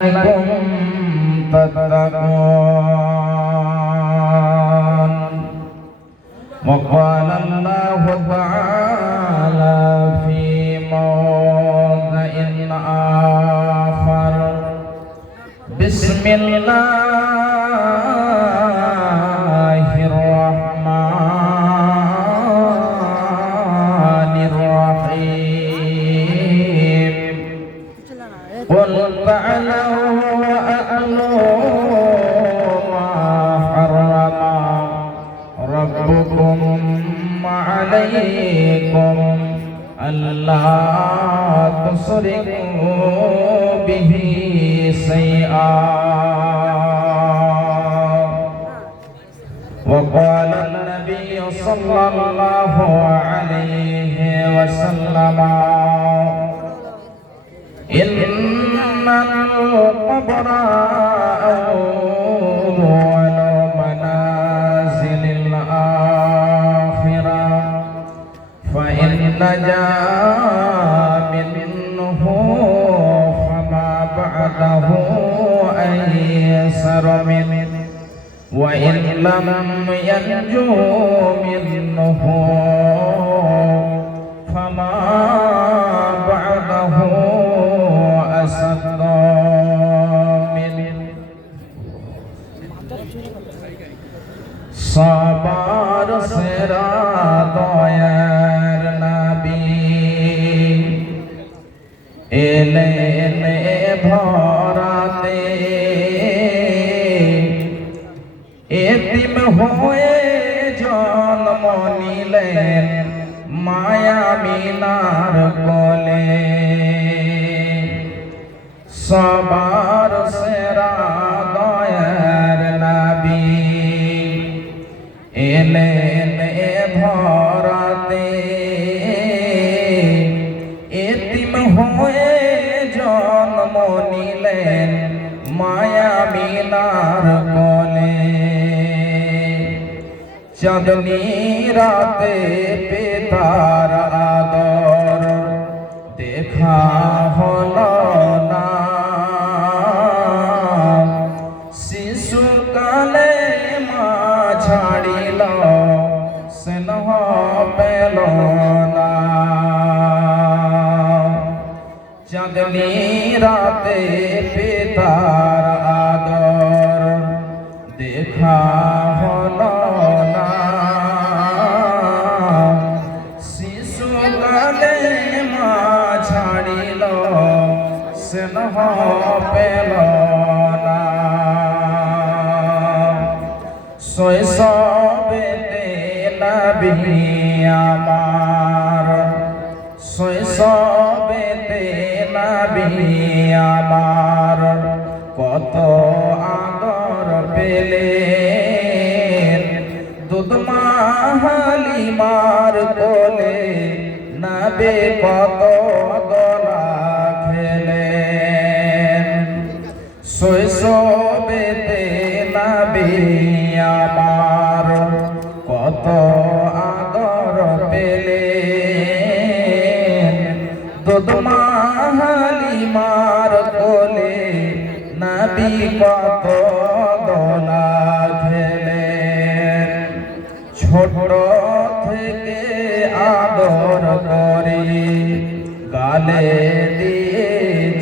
لعلكم تتقون. وقال الله تعالى في موضع آخر: بسم الله الرحمن الرحيم. قل تعالوا أتلوا ما حرم ربكم عليكم ألا تشركوا به شيئا. وقال النبي صلى الله عليه وسلم: إن القبر أول منازل الآخرة، فإن نجا منه فما بعده أيسر منه، وإن لم ينجو منه فما بعده أشد منه. সবার সেরা দয়ার নবী এলেন ধরাতে, এতিম হয়ে জন্ম নিলেন মায়া মিনার কোলে। সবার সেরা দয়ার নবী এলেন ধরাতে, এতিম হয়ে জন্ম নিলেন মায়া মিনার কোলে। চাঁদনী রাতে পিতার আদর দেখা হলো না, শিশুকালে মা ছাড়িল স্নেহ পেল না। চাঁদনী রাতে পিতার আদর দেখা হলো না, শিশুকালে মা ছাড়িল স্নেহ পেল না। শৈশবেতে নবী আমার, শৈশবেতে নবী আমার কত আদর পেলেন। দুধ মা হালিমার কোলে নবী কত দোলা খেলেন। শৈশবেতে নবী আমার কত আদর পেলেন। দুধ মা হালিমার কোলে নবী কত দোলা খেলেন। ছোট থেকে আদর করে গালে দিয়ে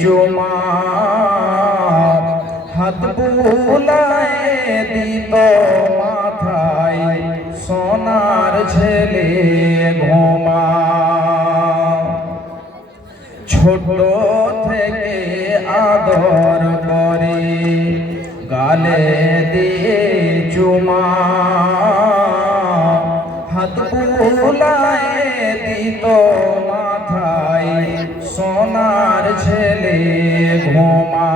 চুমা, হাত বুলায় দিত মাথায় সোনার ছেলে ঘুমা। ছোট থেকে আদর করে গালে দিয়ে চুমা, হাত বুলায় দিত মাথায় সোনার ছেলে ঘুমা।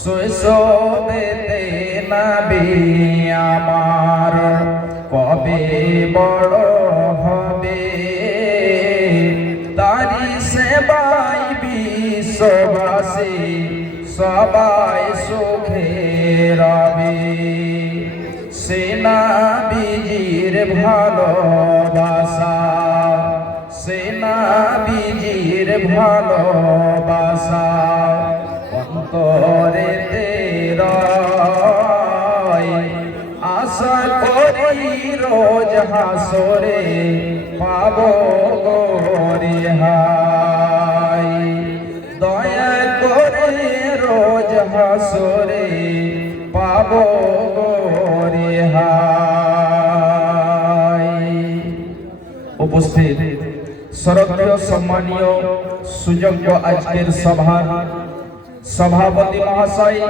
শৈশবেতে নবী আমার কবে বড় হবে, তারি সেবাই বিশ্ববাসী সবাই সুখে রবে। সে নবীজির ভালোবাসা, সে নবীজির ভালোবাসা তরেতে রয় আশা করি রোজ হাসরে পাবো গো রেহাই দয়া করে রোজ হাসরে পাবো গো রেহাই। উপস্থিত শ্রদ্ধেয় সম্মানীয় সুযোগ্য আজকের সভার সভাপতি মহাশয়,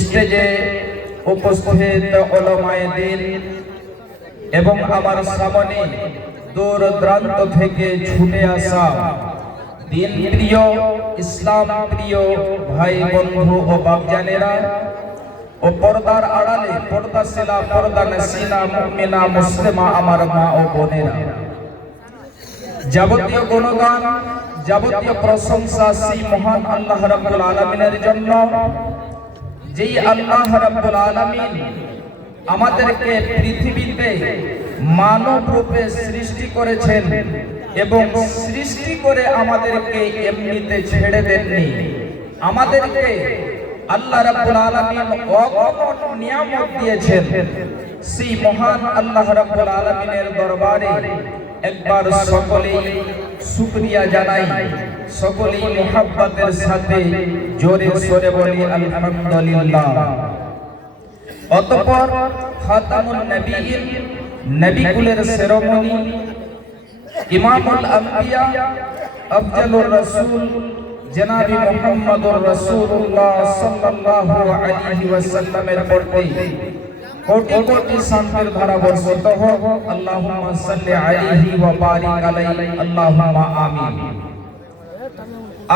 স্টেজে উপস্থিত উলামায়ে দ্বীন এবং আমার সামনে দূর দূরান্ত থেকে ছুটে আসা দিন প্রিয় ইসলাম প্রিয় ভাই বন্ধু ও বাপজানেরা ও পর্দার আড়ালে পর্দাশীলা পর্দানশীলা মুমিনা মুসলিমা আমার মা ও বোনেরা, যাবতীয় গুণগান যাবতীয় প্রশংসা সেই মহান আল্লাহ রাব্বুল আলামিনের জন্য, যেই আল্লাহ রাব্বুল আলামিন আমাদেরকে পৃথিবীতে মানব রূপে সৃষ্টি করেছেন এবং সৃষ্টি করে আমাদেরকে এমনিতে ছেড়ে দেননি। আমাদেরকে আল্লাহ রাব্বুল আলামিন অগণন নিয়ামত দিয়েছেন। সেই মহান আল্লাহ রাব্বুল আলামিনের দরবারে একবার সকলেই শুকরিয়া জানাই, সকলেই মুহাব্বতের সাথে জোরে সোরে বলি আলহামদুলিল্লাহ। অতঃপর খাতামুন নবীয়িন, নবীকুলের শিরোমণি, ইমামুল আম্বিয়া, আফজালুর রাসূল জনাবি মুহাম্মদুর রাসূলুল্লাহ সাল্লাল্লাহু আলাইহি ওয়াসাল্লামের প্রতি কোটি কোটি শান্তির ধারা বর্ষিত হোক। আল্লাহুম্মা সাল্লি আলাইহি ওয়া বারিক আলাইহি, আল্লাহুম্মা আমিন।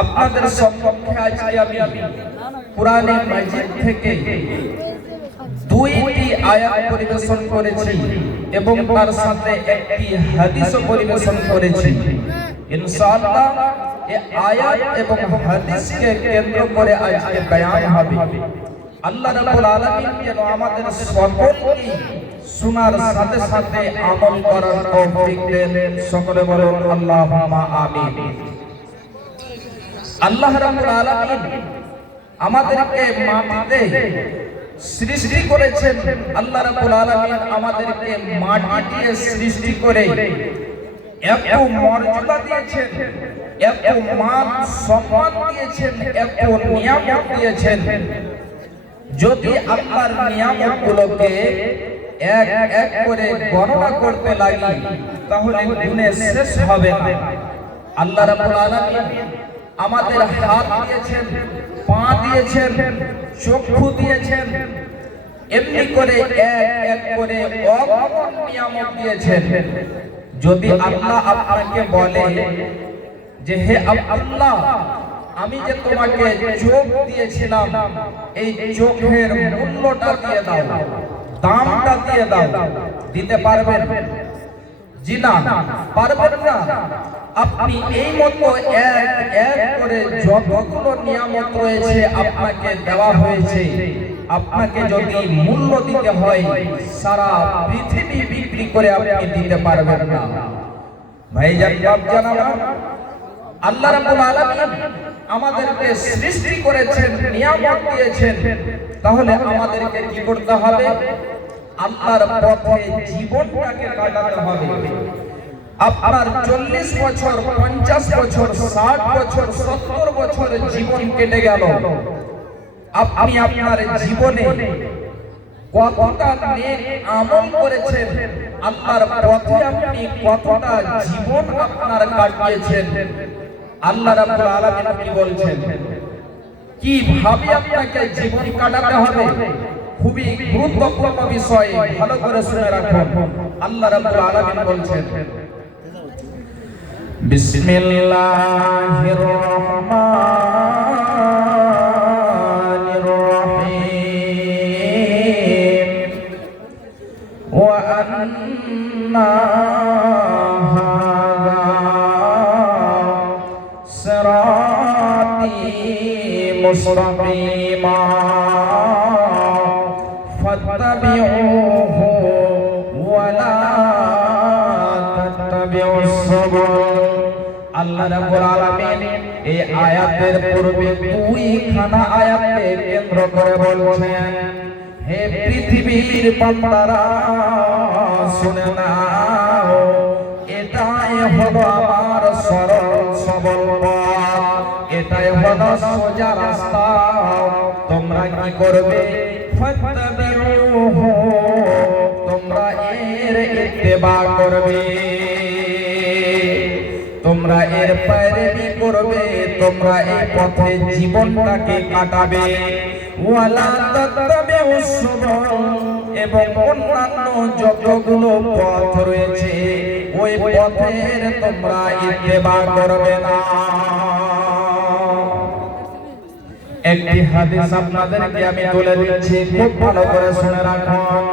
আপনাদের সম্মুখে আজকে আমি কুরআনে মাজিদ থেকে দুইটি আয়াত পরিবেশন করেছি এবং তার সাথে একটি হাদিসও পরিবেশন করেছি। ইনশাআল্লাহ এই আয়াত এবং হাদিসকে কেন্দ্র করে আজকে বয়ান হবে। আল্লাহ রাব্বুল আলামিন যেন আমাদের সকলকে শোনার সাথে সাথে আমল করার তৌফিক দেন। সকলে বলুন আল্লাহুম্মা আমিন। আল্লাহ রাব্বুল আলামিন আমাদেরকে মাটিতে সৃষ্টি করেছেন। আল্লাহ রাব্বুল আলামিন আমাদেরকে মাটি দিয়ে সৃষ্টি করে এত মর্যাদা দিয়েছেন, এত মান সম্মান দিয়েছেন, এত নিয়ামত দিয়েছেন। যদি আল্লাহর নিয়ামতগুলোকে এক এক করে গণনা করতে লাগি তাহলে গুণে শেষ হবে না। আল্লাহ রাব্বুল আলামিন আমাদের হাত দিয়েছেন, পা দিয়েছেন, চক্ষু দিয়েছেন, এমনি করে এক এক করে অগণন নিয়ামত দিয়েছেন। যদি আল্লাহ আপনাকে বলে যে হে আল্লাহ, আমি যে তোমাকে চোখ দিয়েছিলাম, এই চোখের মূল্যটা দিয়ে দাও, দামটা দিয়ে দাও, দিতে পারবেন? জি না, পারবেন না। আপনি এই মতো এক এক করে যতগুলো নিয়ামত রয়েছে আপনাকে দেওয়া হয়েছে, আপনাকে যদি মূল্য দিতে হয় সারা পৃথিবী বিক্রি করে আপনি দিতে পারবেন না। ভাইজান বাপজান আমার, আল্লাহ রাব্বুল আলামিন আমাদেরকে সৃষ্টি করেছেন, নিয়ামত দিয়েছেন, তাহলে আমাদেরকে কি করতে হবে? আল্লাহর পথে জীবনটাকে কাটাতে হবে। আপনার 40 বছর, 50 বছর, 60 বছর, 70 বছর জীবন কেটে গেল, আপনি আপনার জীবনে কতটা নেক আমল করেছেন, আল্লাহর পথে আপনি কতটা জীবন আপনার কাটিয়েছেন? আল্লাহ রাব্বুল আলামিন কি বলছেন, কিভাবে আপনাকে জীবন কাটাতে হবে? খুবই গুরুত্বপূর্ণ বিষয়, ভালো করে শুনে রাখুন। আল্লাহ রাব্বুল আলামিন বলছেন, বিসমিল্লাহির রহমানির রহিম, ওয়া আন্না হাযা সিরাতী মুস্তাকিমা ফাত্তাবিউহু ওয়া লা তাত্তাবিউস সুবুল। আল্লাহ রাব্বুল আলামিন এই আয়াতের পূর্বে দুইখানা আয়াতকে কেন্দ্র করে বলছেন, হে পৃথিবীর বান্দারা শুনে নাও, এটাই হলো আমার সরল সবল পথ, এটাই হলো সোজা রাস্তা। তোমরা কি করবে? ফাত্তাবিউহু, তোমরা এর ইত্তেবা করবে, তোমরা এর पैरवी করবে, তোমরা এই পথে জীবনটাকে কাটাবে। ওয়ালা তাত্তাবিউস সুবুল, এবং অন্যান্য যতগুলো পথ রয়েছে ওই পথের তোমরা ইত্তেবা করবে না। একটি হাদিস আপনাদেরকে আমি তুলে দিচ্ছি, খুব ভালো করে শুনে রাখুন।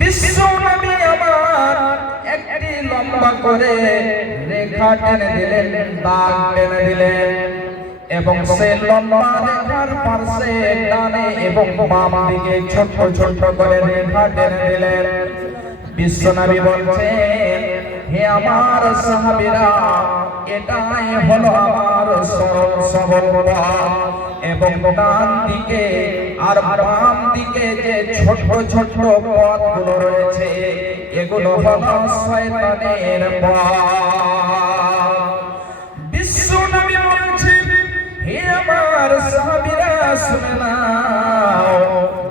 বিশ্ব নবী আমার একটি লম্বা করে রেখা টেনে দিলেন, দাগ টেনে দিলেন, এবং সেই লম্বা রেখার পাশে ডানে এবং বাম দিকে ছোট ছোট করে রেখা টেনে দিলেন। বিশ্ব নবী বলছেন, হে আমার সাহাবীরা, এটাই হলো আমার সরল সবল পথ, এবং ডান দিকে আর বাম দিকে যে ছোট ছোট পথগুলো রয়েছে এগুলো হলো শয়তানের পথ। বিশ্ব নবী বলছেন, হে আমার সাহাবীরা শুনে নাও,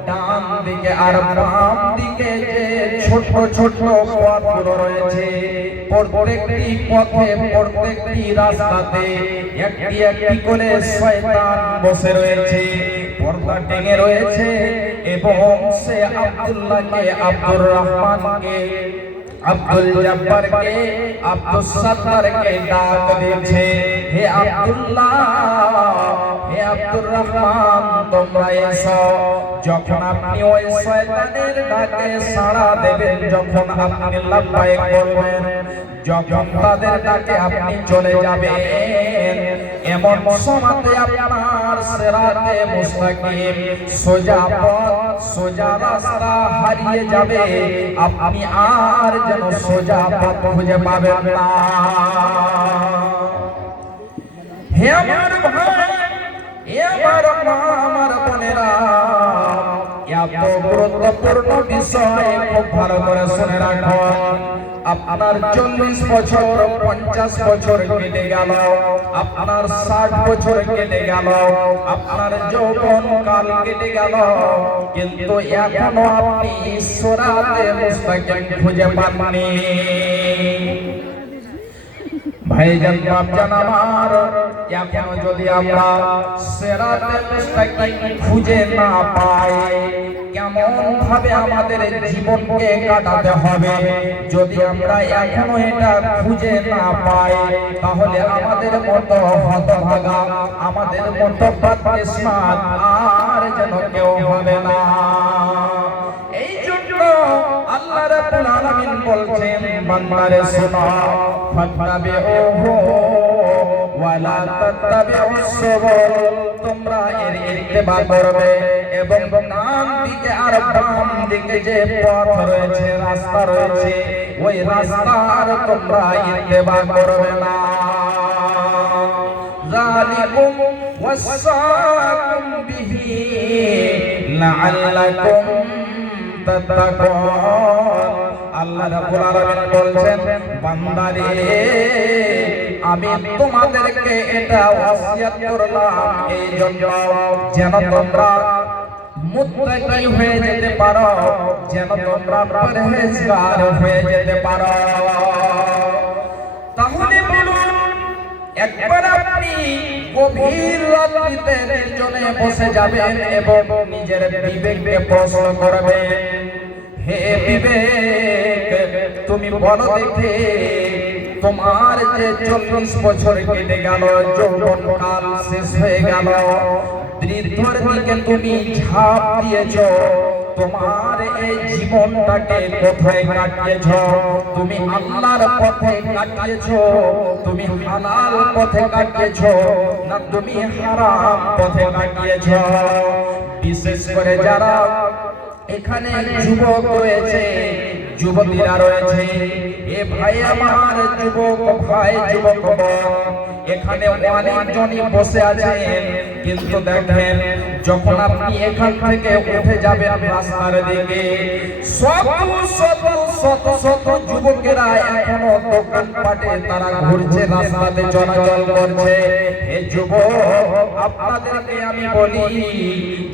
ডান দিকে আর বাম দিকে যে ছোট ছোট পথগুলো রয়েছে প্রত্যেকটি পথে প্রত্যেকটি রাস্তাতে একটি একটি করে শয়তান বসে রয়েছে, পর্দা টেঙে রয়েছে, এবং সে আব্দুল্লাহকে, আব্দুর রহমানকে, আব্দুল জব্বারকে, আব্দুস সাত্তারকে ডাক দিয়েছে, হে আব্দুল্লাহ, হে আব্দুর রহমান, তোমরা এসো। যখন আপনি ওই শয়তানের ডাকে সাড়া দেবেন, যখন আপনি লাব্বাইক বলবেন, যখন তাদের ডাকে আপনি চলে যাবেন, এমন সময়তে আপনার সিরাতে মুস্তাকিম সোজা পথ, সোজা রাস্তা হারিয়ে যাবে, আপনি আর যেন সোজা পথ খুঁজে পাবেন না। হে আমার ভাই, হে আমার মা, আমার বোনেরা, এত গুরুত্বপূর্ণ বিষয় খুব ভালো করে শুনে রাখুন। আপনার 40 বছর 50 বছর কেটে গেল, আপনার 60 বছর কেটে গেল, আপনার যৌবন কাল কেটে গেল, কিন্তু এখনো আপনি সিরাতে মুস্তাকিম খুঁজে পাননি। ভাইজান, বাপজান আমার, এখনো যদি আমরা সিরাতে মুস্তাকিম খুঁজে না পাই, কেমন ভাবে আমাদের জীবনকে কাটাতে হবে, যদি আমরা এখনো এটা খুঁজে না পাই, তাহলে আমাদের মতো হতভাগা, আমাদের মতো বদকিসমত আর যেন কেউ হবে না। এই জন্য আল্লাহ রাব্বুল আলামিন বলছেন, বান্দারে শোনো, ফাত্তাবিউহু ওয়ালা তাত্তাবিউস সুবুল, তোমরা এর ইত্তেবা করবে, এবং ডান দিকে আর বাম দিকে যে পথ রয়েছে, রাস্তা রয়েছে, ওই রাস্তার তোমরা ইত্তেবা করবে না। যালিকুম ওয়াসাকুম বিহি লাআল্লাকুম তাত্তাকুন। আল্লাহ রাব্বুল আলামিন বলছেন, বান্দারে, আমি তোমাদেরকে এটা ওয়াসিয়াত করলাম এই জন্য যেন তোমরা মুত্তাকি হয়ে যেতে পারো, যেন তোমরা পরহেজগার হয়ে যেতে পারো। তাহলে বলুন, একবার আপনি গভীর রাত্রিতে নির্জনে বসে যাবেন এবং নিজের বিবেককে প্রশ্ন করবেন, হে বিবেক, তুমি বলো দেখে, তোমার যে 40 বছর কেটে গেল, যৌবন কাল শেষ হয়ে গেল, বৃদ্ধর দিকে তুমি ঝাঁপ দিয়েছ, তোমার এই জীবনটাকে কোথায় কাটিয়েছ? তুমি আল্লাহর পথে কাটিয়েছ, তুমি হালাল পথে কাটিয়েছ, না তুমি হারাম পথে কাটিয়েছ? বিশেষ করে যারা এখানে যুবক রয়েছে, যুবতীরা রয়েছে, এ ভাই আমার, যুবক ভাই, যুবক বোন, এখানে অনেকজনই বসে আছেন, কিন্তু দেখেন যখন আপনি এখান থেকে উঠে যাবেন রাস্তার দিকে, শত শত শত শত যুবকেরা এখনো দোকানপাটে তারা ঘুরছে, রাস্তাতে চলাচল করছে। হে যুবক, আপনাদেরকে আমি বলি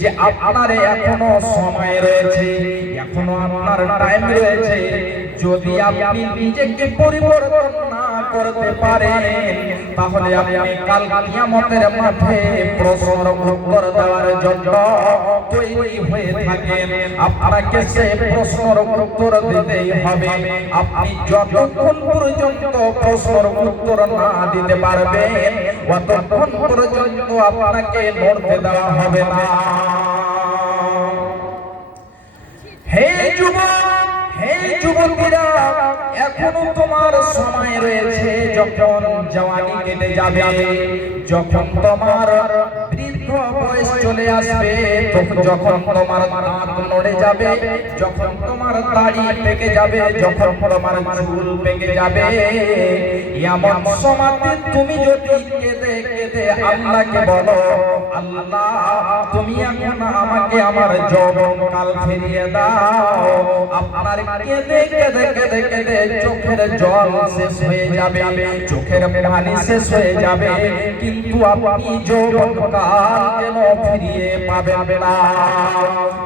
যে আপনার এখনো সময় রয়েছে, এখনো আপনার টাইম রয়েছে। যদি আপনি নিজেকে পরিবর্তন না করতে পারেন, তাহলে আপনি কাল কিয়ামতের মাঠে প্রশ্ন উত্তর দেওয়ার জন্য তৈরি হয়ে থাকেন। আপনাকে সেই প্রশ্নের উত্তর দিতেই হবে। আপনি যতক্ষণ পর্যন্ত প্রশ্নের উত্তর না দিতে পারবেন, ততক্ষণ পর্যন্ত আপনাকে নড়তে দেওয়া হবে না। হে যুবক, হে যুবতীরা, এখনো তোমার সময় রয়েছে। যখন জওয়ানি কেটে যাবে, যখন তোমার বৃদ্ধ বয়স চলে আসবে, যখন তোমার দাঁত নড়ে যাবে, যখন তোমার দাড়ি পেকে যাবে, যখন তোমার চুল পেকে যাবে, এমন সময়তে তুমি যদি কেঁদে কেঁদে আল্লাহকে বলো, আল্লাহ তুমি এখন আমাকে আমার যৌবনকাল ফিরিয়ে দাও, আপনার কেঁদে কেঁদে কেঁদে কেঁদে চোখের জল শেষ হয়ে যাবে, চোখের পানি শেষ হয়ে যাবে, কিন্তু আপনি যৌবনকাল যেন ফিরিয়ে পাবেন না।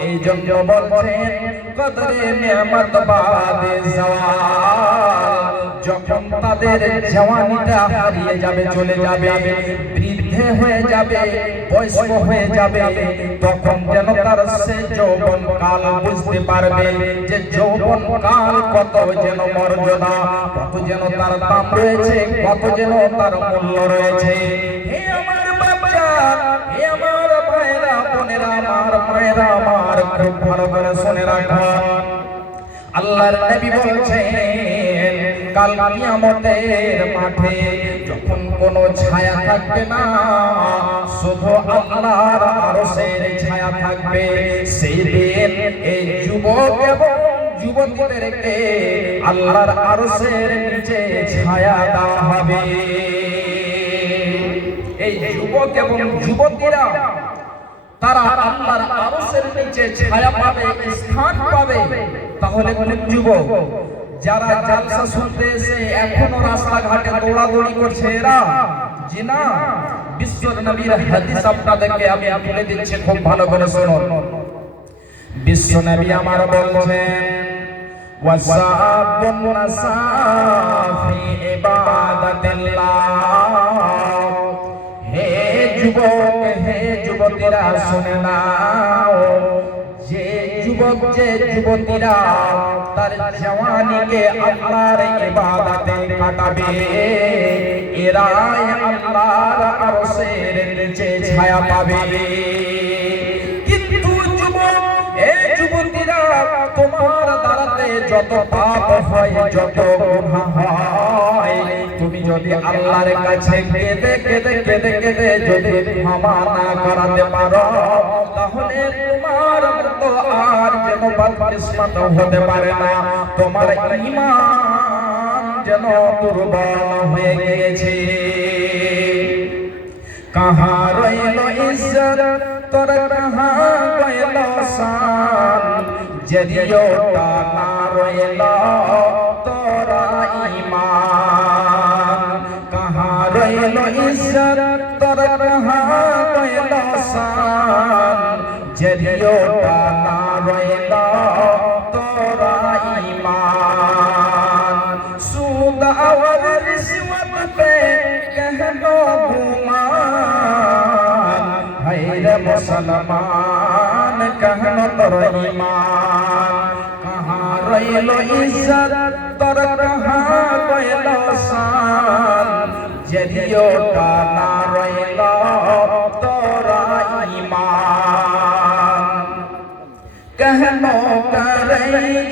এই জন্য বলছেন কদরে নেয়ামত বাদে জাওয়াল, যখন তাদের জওয়ানিটা হারিয়ে যাবে, চলে যাবে, বৃদ্ধে হয়ে যাবে, বয়স্ক হয়ে যাবে, তখন যেন তার সে যৌবন কাল বুঝতে পারবে যে যৌবন কাল কত যেন মর্যাদা, কত যেন তার দাম রয়েছে, কত যেন তার মূল্য রয়েছে। হে আমার বাচ্চা, হে আমার ভাইরা বোনেরা, আমার মায়েরা, আমার খুব ভালো করে শুনে রাখুন, আল্লাহর নবী বলছেন কাল কিয়ামতের মাঠে যখন কোনো ছায়া থাকবে না, শুধু আল্লাহর আরশের ছায়া থাকবে, সেই দিন এই যুবক এবং যুবতীদেরকে আল্লাহর আরশের নিচে ছায়া দেওয়া হবে। এই যুবক এবং যুবতীরা তারা আল্লাহর আরশের নিচে ছায়া পাবে, স্থান পাবে। তাহলে কোন যুবক যারা জালসা শুনতে এসে এখনো রাস্তাঘাটে দৌড়াদৌড়ি করছে, এরা জি না, বিশ্বর নবীর হাদিস আপনাদেরকে আমি তুলে দিচ্ছি, খুব ভালো করে শুনুন। বিশ্ব নবী আমার বলছেন, ওয়াসাবুন নাসাফি ইবাদাতিল্লাহ। হে যুবক, হে যুবতীরা শুনে নাও, যে যুবক, যে যুবতীরা তার জওয়ানিকে আল্লাহর ইবাদতে কাটাবে, এরাই আল্লাহর আরশের নিচে ছায়া পাবে। কিন্তু যুবক, এই যুবতীরা, তোমার দ্বারাতে যত পাপ হয়, যত গুনাহ হয়, তুমি যদি আল্লাহর কাছে কেঁদে কেঁদে কেঁদে কেঁদে যদি ক্ষমা না করাতে পারো, তাহলে তোমার মতো আর যেন বদকিসমত হতে পারে না। তোমার ঈমান যেন দুর্বল হয়ে গিয়েছে। কাহা রইল ইজ্জত তোর, কাহা গইল শান, জরিয়টা না রইল তোরা ঈমান। কাহা রইল ইজ্জত তোর, কাহা গইল শান, জরিয়টা না রইল তোরা ঈমান। সুদ और रिश्वत पे कहनो गुमान, है मुसलमान कहनो तोर ईमान। कहाँ रहिलो इज्जत तोर, कहाँ गइलो शान, जरियोटा ना रहिलो तोरा ईमान। कहनो करै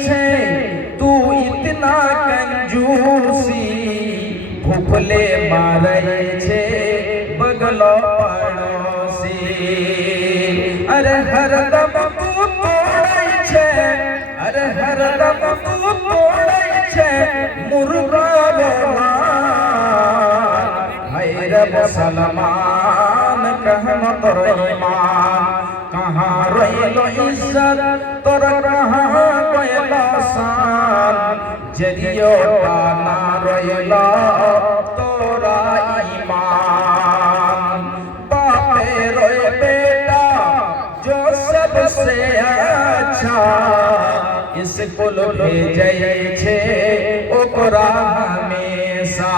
छे तू इतना कंजूसी, भूखले मारै छे बगलो पड़ोसी। अरे हरदम तू तोड़ै छे, अरे हरदम तू तोड़ै छे मुर्गा बोला। রে মুসলমান कहन তোর ঈমান कहाँ রইল ইজ্জত তোর कहाँ গইল শান जदियो ना রইল তোরা ঈমান बापे रोए बेटा जो सबसे अच्छा स्कूल भेजे छे ओकरा हमेशा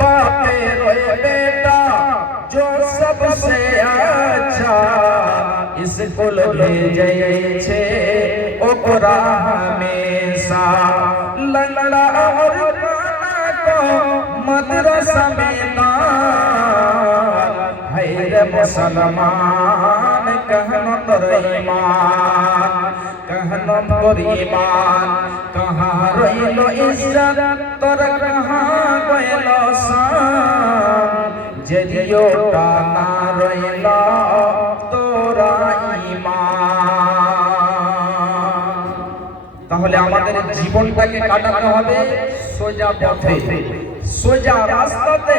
बापे रोए बेटा जो सबसे अच्छा स्कूल भेजे छे ओकरा हमेशा लंगड़ा और काना को मदरसा में है रे मुसलमान कहन तोर ईमान कहन तोर ईमान कहाँ रइल इज्जत तोर कहाँ गइल शान जदियो ना रइल तोरा ঈমান। তাহলে আমাদের জীবনটাকে কাটাতে হবে সোজা পথে, সোজা রাস্তাতে।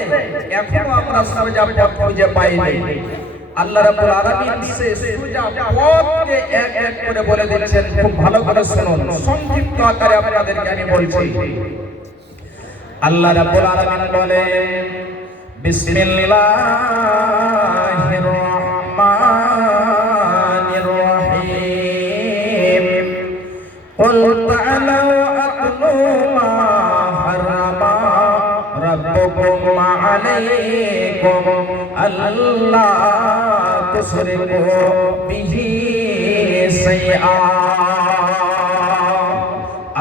এখনো আমরা সোজা পথ খুঁজে পাইনি। আল্লাহ রাব্বুল আলামিন সে সোজা পথকে এক এক করে বলে দিচ্ছেন। খুব ভালো করে শুনুন, সংক্ষিপ্ত আকারে আপনাদেরকে আমি বলছি। আল্লাহ রাব্বুল আলামিন বলেন বিসমিল্লাহির রহমানির রহিম কুল তাআলাউ আতলু মা হারামা রাব্বুকুম আলাইকুম আল্লাহ তুশরিকু বিহি শাইআ।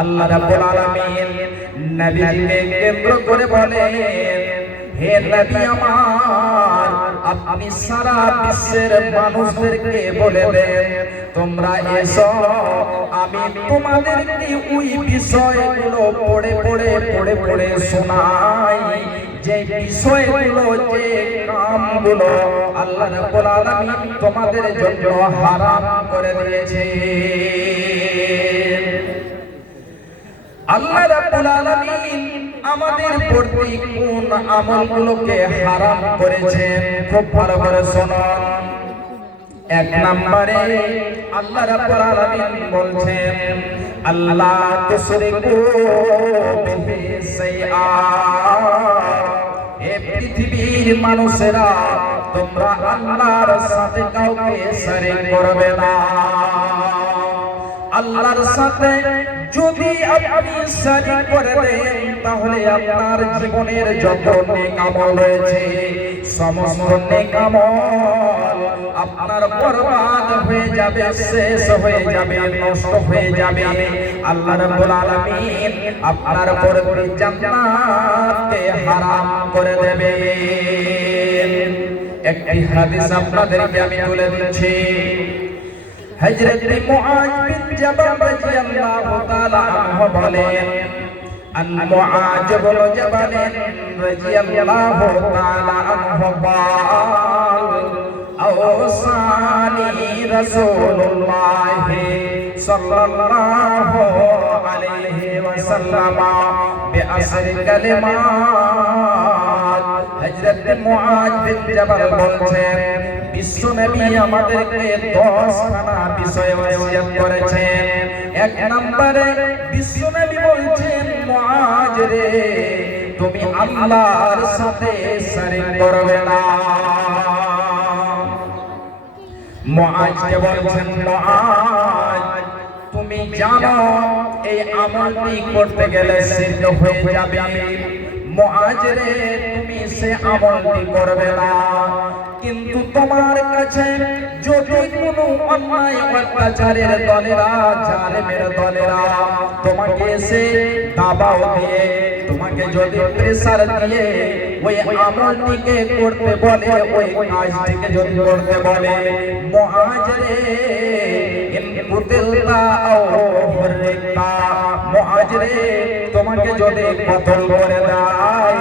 আল্লাহ রাব্বুল আলামিন নবীকে কেন্দ্র করে বলেন, হে নবী আমার, আপনি সারা বিশ্বের মানুষদেরকে বলে দেন, তোমরা এসো, আমি তোমাদেরকে ওই বিষয়গুলো পড়ে পড়ে শোনাই, যে বিষয়গুলো, যে কামগুলো আল্লাহ রাব্বুল আলামিন তোমাদের জন্য হারাম করে দিয়েছে। আল্লাহ রাব্বুল আলামিন আমাদের প্রতি কোন আমলগুলোকে হারাম করেছেন খুব ভালো করে শুনুন। এক নম্বরে আল্লাহ রাব্বুল আলামিন বলছেন, আল্লাহ তুশরিকু বিহি শাইআ। এ পৃথিবীর মানুষেরা, তোমরা আল্লাহর সাথে কাউকে শরীক করবে না। আল্লাহর সাথে যদি আপনি শরীক করে দেন, তাহলে আপনার জীবনের যত নেক আমল রয়েছে, সমস্ত নেক আমল আপনার বরবাদ হয়ে যাবে, শেষ হয়ে যাবে, নষ্ট হয়ে যাবে। আল্লাহ রাব্বুল আলামিন আপনার উপর জান্নাতকে হারাম করে দেবেন। একটি হাদিস আপনাদেরকে আমি তুলে দিচ্ছি। হযরত মুআজ বিন জাবাল রাদিয়াল্লাহু তাআলা আনহু বলেন, আন মুআজ বিন জাবাল রাদিয়াল্লাহু তাআলা আনহু قال أوصاني رسول الله صلى الله عليه وسلم بعشر كلمات। হযরত মুআজ বিন জাবাল বলছেন, বিশ্ব নবী আমাদেরকে 10খানা বিষয় ওসিয়ত করেছেন। এক নম্বরে বিশ্ব নবী বলছেন, মুআজ রে, তুমি আল্লাহর সাথে শরীক করবে না। মুআজকে বলছেন, মুআজ তুমি জানো এই আমলটি করতে গেলে শিরক হয়ে যাবে। মুআজ রে, তুমি সে আমলটি করবে না। কিন্তু তোমার কাছে যদি কোনো অন্যায় অত্যাচারের দলেরা, জালেমের দলেরা তোমাকে এসে দাবাও দিয়ে, তোমাকে যদি প্রেসার দিয়ে ওই আমলটিকে করতে বলে, ওই কাজটিকে যদি করতে বলে, মুআজ রে, ইন কুতিলতা আও হুররিকতা, মুআজ রে, তোমাকে যদি কতল করে দেয়,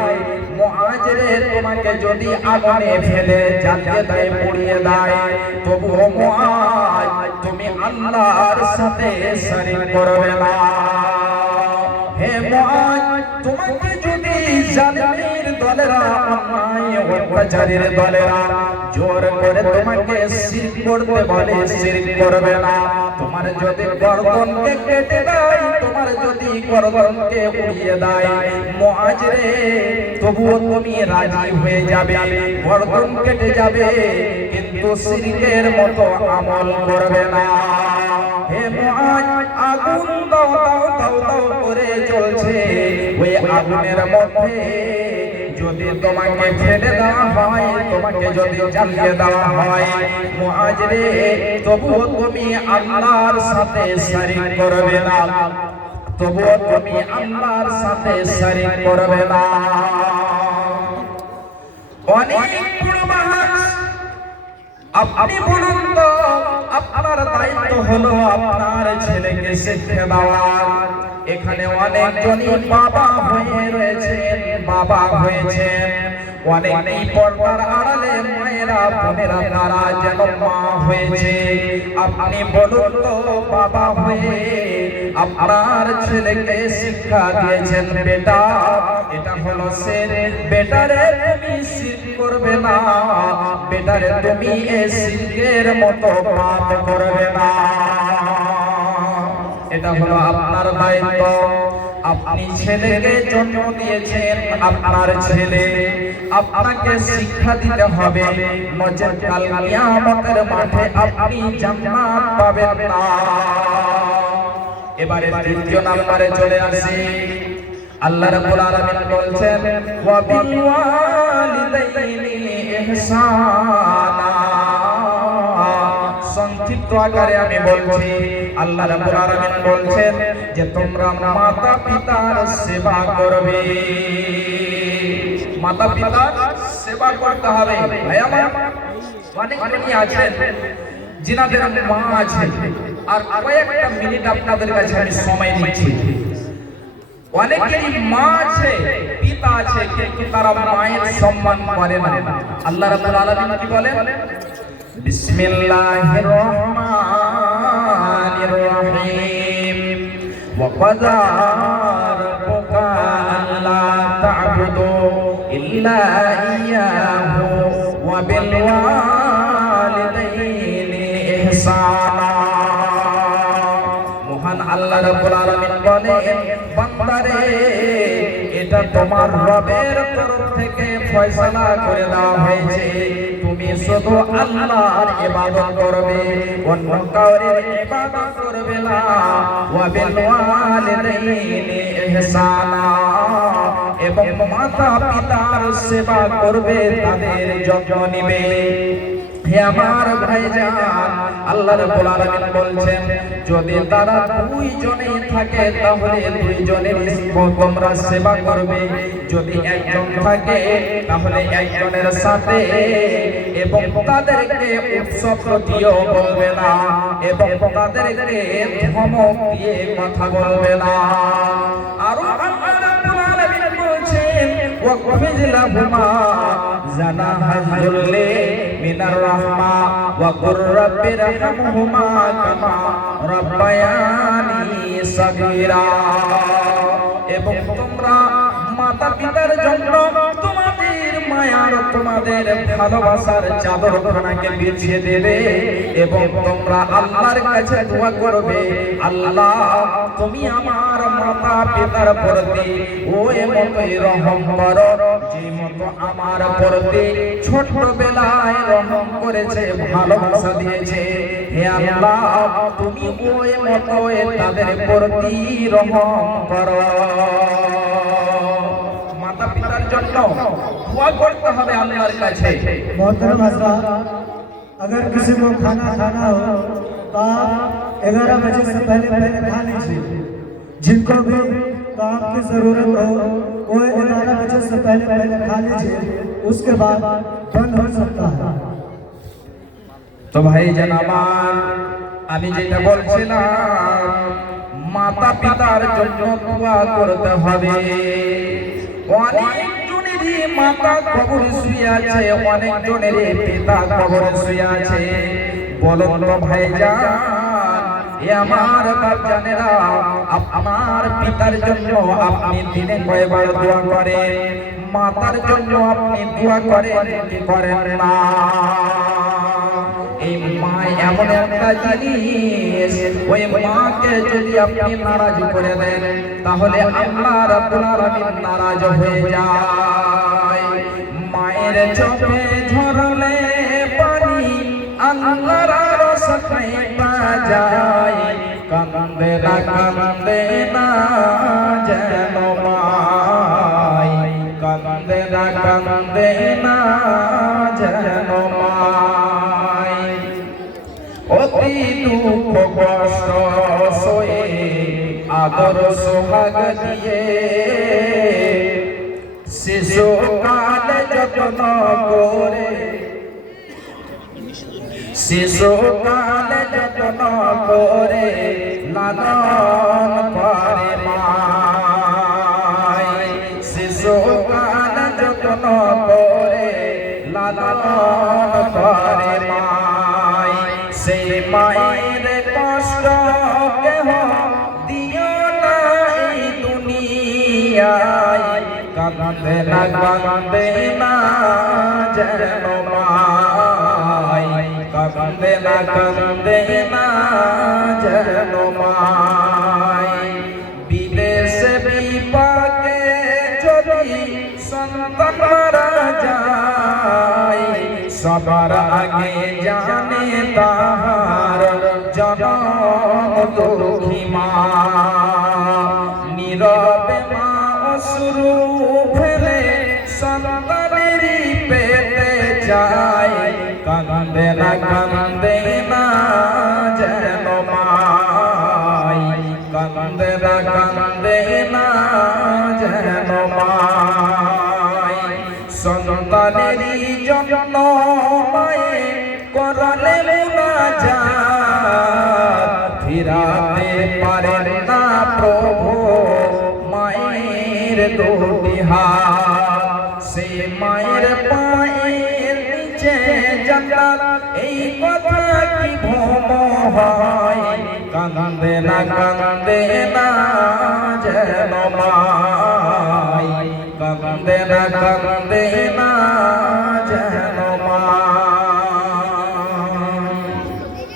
মুআজ রে, তোমাকে যদি আগুনে ফেলে জ্বালিয়ে দেয়, পুড়িয়ে দেয়, তবুও মুআজ তুমি আল্লাহর সাথে শরীক করবে না। হে মুআজ, তোমাকে যদি জালিমের দলেরা, অন্যায় অত্যাচারীর দলেরা জোর করে তোমাকে শিরক করতে বলে, শিরক করবে না। তোমার যদি গর্দনকে কেটে দেয়, তোমার যদি গর্দনকে উড়িয়ে দেয় মুআজ রে, তবুও তুমি রাজি হয়ে যাবে, গর্দন কেটে যাবে, কিন্তু শিরকের মতো আমল করবে না। হে মুআজ, আগুন দাও দাও দাও দাও করে জ্বলছে, ওই আগুনের মধ্যে যদি তোমাকে ফেলে দেওয়া হয়, তোমাকে যদি জ্বালিয়ে দেওয়া হয় মুআজ রে, তবুও তুমি আল্লাহর সাথে শরীক করবে না, তবুও তুমি আল্লাহর সাথে শরীক করবে না। অনেক বড় মানুষ, আপনি বলুন তো, আপনার দায়িত্ব হলো আপনার ছেলেকে শিক্ষা দেওয়া। এখানে অনেকজনই বাবা হয়ে রয়েছেন, বাবা হয়েছেন, অনেকেই পর্দার আড়ালে মায়েরা বোনেরা তারা যেন মা হয়েছে। আপনি বলুন তো, বাবা হয়ে আপনার ছেলেকে শিক্ষা দিয়েছেন, বেটা এটা হলো শিরক, বেটারে তুমি শিরক করবে না, বেটারে তুমি এই শিরকের মতো পাপ করবে না। এটা হলো আপনার দায়িত্ব। আপনি ছেলেকে জন্ম দিয়েছেন, আপনার ছেলে, আপনাকে শিক্ষা দিতে হবে, নচেৎ কাল কিয়ামতের মাঠে আপনি জান্নাত পাবেন না। এবারে তৃতীয় নম্বরে চলে আসি। আল্লাহ রাব্বুল আলামিন বলছেন, ওয়া বিল ওয়ালিদাইনি ইহসানা। সংক্ষিপ্ত আকারে আমি বলছি, আল্লাহ রাব্বুল আলামিন বলছেন যে তোমরা মাতা পিতার সেবা করবে, মাতা পিতার সেবা করতে হবে। ভাই আমার অনেকেই আছেন যিনাদের মা আছে, আর কয়েকটা মিনিট আপনাদের কাছে আমি সময় দিচ্ছি। অনেকেরই মা আছে, পিতা আছে, কিন্তু তারা মায়ের সম্মান করে না। আল্লাহ রাব্বুল আলামিন কি বলেন? বিসমিল্লাহির রহমানির রহিম। ওয়া ক্বাদা রাব্বুকা আল্লা তা'বুদু ইল্লা ইয়্যাহু ওয়া বিল ওয়ালিদাইনি ইহসানা। মহান আল্লাহ রাব্বুল আলামিন বলেন, বান্দারে এটা তোমার রবের তরফ থেকে ফয়সালা করে দেওয়া হয়েছে, তুমি শুধু আল্লাহর ইবাদত করবে, অন্য কাউরের ইবাদত করবে না। ওয়া বিল ওয়ালিদাইনি ইহসানা, এবং মাতা পিতার সেবা করবে, তাদের যত্ন নিবে। হে আমার ভাইজান, আল্লাহ রাব্বুল আলামিন বলছেন যদি তারা দুইজনেই থাকে তাহলে দুইজনের তোমরা সেবা করবে, যদি একজন থাকে তাহলে একজনের সাথে, এবং তাদেরকে উপশব্দ দিয়েও বলবে না, এবং তাদেরকে ধমক দিয়ে কথা বলবে না। আরো আল্লাহ রাব্বুল আলামিন বলছেন, ওয়াকফিজ লাহুমা জানাহাল যুল্লি মিনার রাহমা ওয়া কুর রাব্বিরহামহুমা কামা রাব্বায়ানি সাগীরা। এবং তোমরা মাতা পিতার জন্য তোমাদের মায়ার, তোমাদের ভালোবাসার চাদরখানাকে বিছিয়ে দেবে, এবং তোমরা আল্লাহর কাছে দোয়া করবে, আল্লাহ তুমি আমার মাতা পিতার প্রতি ওই মতই রহম করো যে মতো আমার প্রতি ছোটবেলায় রহম করেছে, ভালোবাসা দিয়েছে। হে আল্লাহ তুমি ওই মতই তাদের প্রতি রহম করো। মাতা পিতার জন্য দোয়া করতে হবে আল্লাহর কাছে। मोहतरम हज़रात, अगर किसी को खाना खाना हो तो आप 11 बजे से पहले खा लीजिए। जिनको भी काम की जरूरत हो वो 11 बजे से पहले खा लीजिए, उसके बाद बंद हो सकता है। তো ভাই জানামান, আমি যেটা বলছিলাম, মাতা পিতার জন্য দোয়া করতে হবে। অনেকজনেরই মাতা কবরে শুয়ে আছে, অনেকজনেরই পিতা কবরে শুয়ে আছে। বলুন তো ভাইজান, এ আমার বাচ্চানেরা, আমার পিতার জন্য আপনি দিনে কয়বার দোয়া করেন? মাতার জন্য আপনি দোয়া করেন কি করেন না? এই মা এমন একটা জিনিস, ওই মাকে যদি আপনি নারাজ করে দেন তাহলে আল্লাহ রাব্বুল আলামিন নারাজ হয়ে যায়। মায়ের চোখে ঝরলে পানি আল্লাহর আরশ কাঁপা যায়। কান্দে না যেন মাই, কান্দে না যেন মাই। অতি দুঃখ কষ্ট সয়ে আদর সোহাগ দিয়ে শিশুকালে যত্ন করে, শিশুকালে যত্ন করে লালন করে মাই। শিশুকালে যত্ন করে লালন করে মাই। সেই মায়ের কষ্ট কেহ দিও না এই দুনিয়ায়। কান্দে না যেন মাই, কান্দে না যেন মাই। বিদেশে বিপাকে যদি সন্তান মারা যায়, সবার আগে জানে তাহার জনম দুঃখী মা। নীরবে মা অশ্রু ফেলে সন্তানেরই পেতে যায়। কান্দে না যেন মাই, কান্দে না যেন মাই। সন্তানেরই জন্য মায়ে করলে মুনাজাত, ফিরাতে পারেন না প্রভু মায়ের দুটি হাত। সে মায়ের পায়ের নিচে জান্নাত, এই কথা কি ভ্রম হয়? কান্দে না যেন মাই, কান্দে না যেন মাই।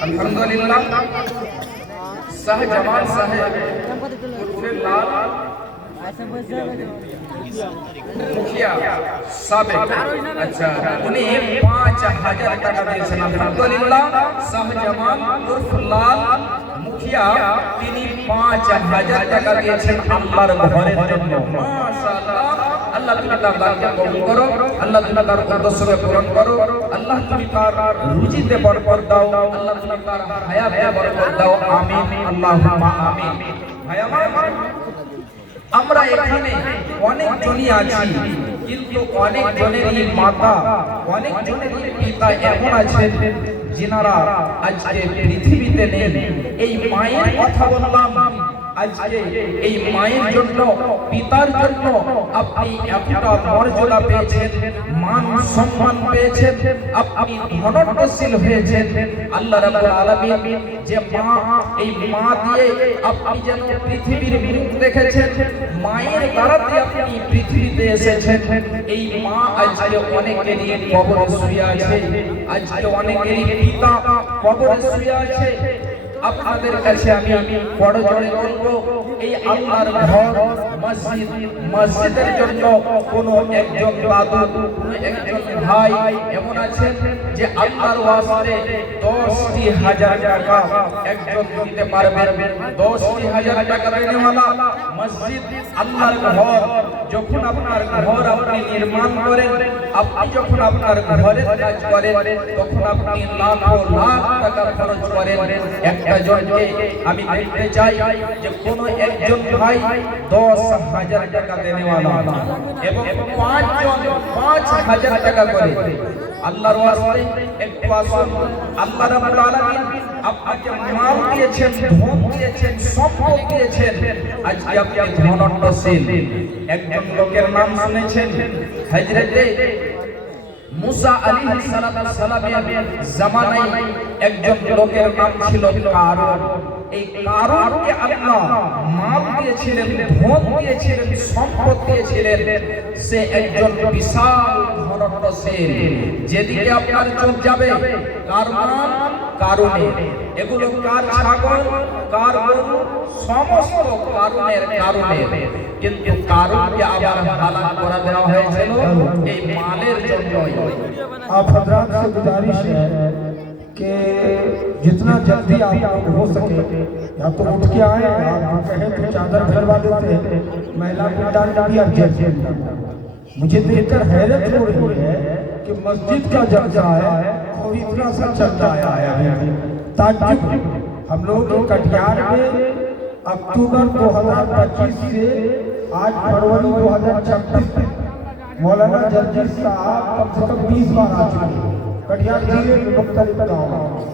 আলহামদুলিল্লাহ, শাহ জামাল সাহেব উর্ফে লাল মুখিয়া সাবেক, আচ্ছা, উনি ৫,০০০ টাকা দিয়েছেন। আলহামদুলিল্লাহ, শাহ জামাল উর্ফে লাল মুখিয়া তিনি ৫,০০০ টাকা দিয়েছেন আল্লাহর ঘরের জন্য। মাশাআল্লাহ, আল্লাহ তুমি তার দানকে কবুল করো, আল্লাহ তুমি তার উদ্দেশ্যকে পূরণ করো, আল্লাহ তুমি তার রুজিতে বরকত দাও, আল্লাহ তুমি তার হায়াতে বরকত দাও। আমিন, আল্লাহুম্মা আমিন। ভাই আমার, আমরা এখানে অনেক জনই আছি, কিন্তু অনেক জনেরই মাতা, অনেক জনেরই পিতা এমন আছেন যিনারা আজকে পৃথিবীতে নেই। এই মায়ের কথা বললাম, আজকে এই মায়ের জন্য, পিতার জন্য আপনি এতটা মর্যাদা পেয়েছেন, মান সম্মান পেয়েছেন, আপনি ধনট্টশীল হয়েছেন। আল্লাহ রাব্বুল আলামিন যে মা, এই মা দিয়ে আপনি যেন পৃথিবীর মুখ দেখেছেন, মায়ের দ্বারাতে আপনি পৃথিবীতে এসেছেন। এই মা আজকে অনেকেরই কবরে শুয়ে আছে, আজকে অনেকেরই পিতা কবরে শুয়ে আছে। আপনাদের কাছে আমি বড় জোরে বলবো, এই আল্লাহর ঘর মসজিদ, মসজিদের জন্য কোন একজন দাদু, কোন একজন ভাই এমন আছেন যে আল্লাহর ওয়াস্তে 10,000 টাকা একজন দিতে পারবেন। 10,000 টাকা দেনেওয়ালা মসজিদ, আল্লাহর ঘর। যখন আপনার ঘর আপনি নির্মাণ করেন, আপনি যখন আপনার ঘরের কাজ করেন, তখন আপনি লাখ লাখ টাকা খরচ করেন। একটা জনকে আমি দেখতে চাই যে কোন একজন ভাই 10,000 টাকা দেনেওয়ালা এবং 5 জন 5,000 টাকা করে আল্লাহর ওয়াস্তে একটু আসুন। আল্লাহ রাব্বুল আলামিন আপনাকে মাল দিয়েছেন, ধন দিয়েছেন, সম্পদ দিয়েছেন, আজকে আপনি ধনট্টশীল। একজন লোকের নাম শুনেছেন, হযরতে মুসা আলাইহিস সালামের জামানায় একজন লোকের নাম ছিল কারুন। এই কারুনকে আল্লাহ মাল দিয়েছিলেন, ধন দিয়েছিলেন, সম্পদ দিয়েছিলেন। সে একজন বিশাল ধনট্টশীল। যেদিকে আপনার চোখ যাবে কার নাম? কারুনে। এগুলো কার ছাগল, কার গরু, সমস্ত কারুনের কারণে। কিন্তু কারুনকে আবার হালাক করে দেওয়া হয়েছিল এই মালের জন্যই। आप हजरात से गुजारिश है कि जितना जल्दी आप लोग हो सके या तो उठ के आए, आप कहें तो चादर फैलवा देते हैं। महिला पिंडान भी अर्जेंट है। मुझे देखकर हैरत हो रही है कि मस्जिद का जलसा है और इतना सा चलता आया है। ताज्जुब, हम लोग कटिहार में अक्टूबर 2025 से आज फरवरी 2026 मौलाना जर्जी साहब कम से कम 20 बार आ चुके हैं कटिहार जिले में मुख्तलिफ गाँव।